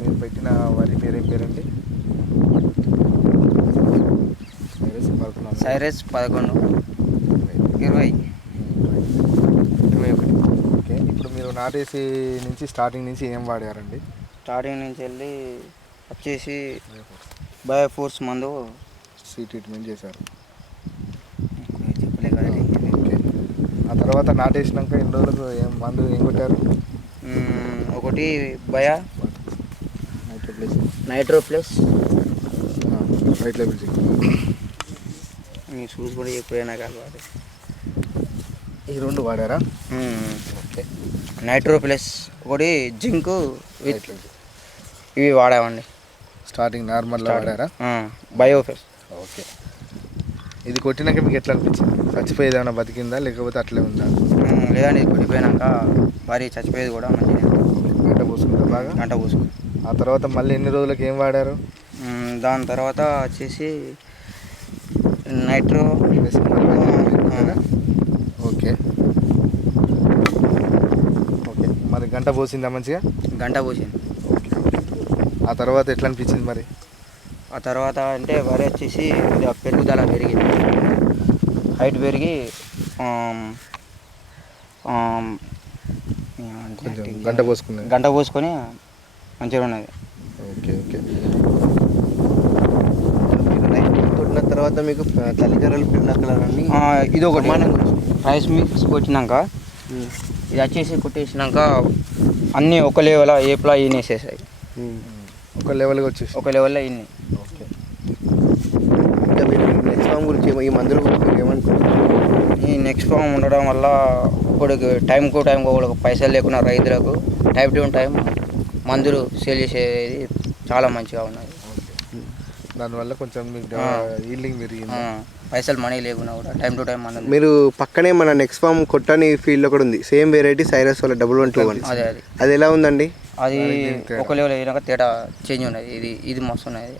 మీరు పెట్టిన వరి పేరేం పేరండి? సైరస్ 11 20 21. ఓకే, ఇప్పుడు మీరు నాటేసి నుంచి స్టార్టింగ్ నుంచి ఏం వాడారండి? స్టార్టింగ్ నుంచి వెళ్ళి వచ్చేసి బయోఫోర్స్ మందు సీ ట్రీట్మెంట్ చేశారు. చెప్పలే కదా. ఓకే, ఆ తర్వాత నాటేసినాక ఎన్ని రోజులకు ఏం మందు ఏం కొట్టారు? ఒకటి బయా నైట్రో ప్లస్ రైట్ లెవెల్ మీ షూస్ కూడా ఎక్కువ కాదు. ఈ రెండు వాడారా? ఓకే, నైట్రో ప్లస్ ఒకటి జింక్ విత్ ఇవి వాడామండి. స్టార్టింగ్ నార్మల్గా వాడారా? బయోఫెస్. ఓకే, ఇది కొట్టినాక మీకు ఎట్లా అనిపించింది? చచ్చిపోయేది ఏమైనా బతికిందా లేకపోతే అట్లే ఉందా? లేదండి, ఇది కొట్టిపోయినాక భారీ చచ్చిపోయేది కూడా మంచిగా. గంట పోసుకుంటారు బాగా? గంట పోసుకుంటాం. ఆ తర్వాత మళ్ళీ ఎన్ని రోజులకు ఏం వాడారు? దాని తర్వాత వచ్చేసి నైట్రో. ఓకే ఓకే, మరి గంట పోసిందా మంచిగా? గంట పోసింది. ఓకే, ఆ తర్వాత ఎట్లా అనిపించింది మరి? ఆ తర్వాత అంటే వరి వచ్చేసి కొద్దిగా పెరుగుదల పెరిగింది, హైట్ పెరిగి గంట పోసుకొని మంచిగా ఉన్నది. ఓకే ఓకే, కొట్టిన తర్వాత మీకు తల్లికర్రలు పిండకలన్నీ ఇది ఒకటి రైస్ మిక్స్ కొట్టినాక ఇది వచ్చేసి కొట్టేసినాక అన్నీ ఒక లెవెల్ ఏప్లా ఈనేసేసాయి. ఒక లెవెల్గా వచ్చేసి ఒక లెవెల్లో ఇన్ని. ఓకే, ఇంకా మీరు నెక్స్ట్ ఫామ్ గురించి ఈ మందుల గురించి మీరు ఏమనుకుంటున్నారు? ఈ నెక్స్ట్ ఫామ్ ఉండడం వల్ల ఇప్పటికి టైంకు వాళ్ళకి పైసలు లేకున్నా రైతులకు టైం టు టైం మందులు సేల్ చేసేది చాలా మంచిగా ఉన్నది. దానివల్ల కొంచెం మీకు ఈల్డింగ్ పెరిగింది. పైసలు మనీ లేకున్నా కూడా టైం టు టైం మందులు. మీరు పక్కనే మన నెక్స్ట్ ఫామ్ కొట్టని ఫీల్డ్లో కూడా ఉంది, సేమ్ వెరైటీ సైరస్ వల్ల 1121. అది ఎలా ఉందండి? అది ఒక లెవెల్ అయినాక తేడా చేంజ్ ఉన్నది. ఇది మస్తు ఉన్నది.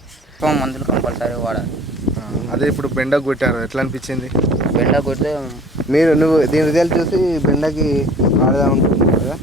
మందులు కంపల్సరీ వాడాలి. అదే ఇప్పుడు బెండకు కొట్టారు, ఎట్లా అనిపించింది? బెండ కొడితే నువ్వు దీని రిజల్ట్ చూసి బెండకి ఆడదాం అనుకుంటున్నావు కదా?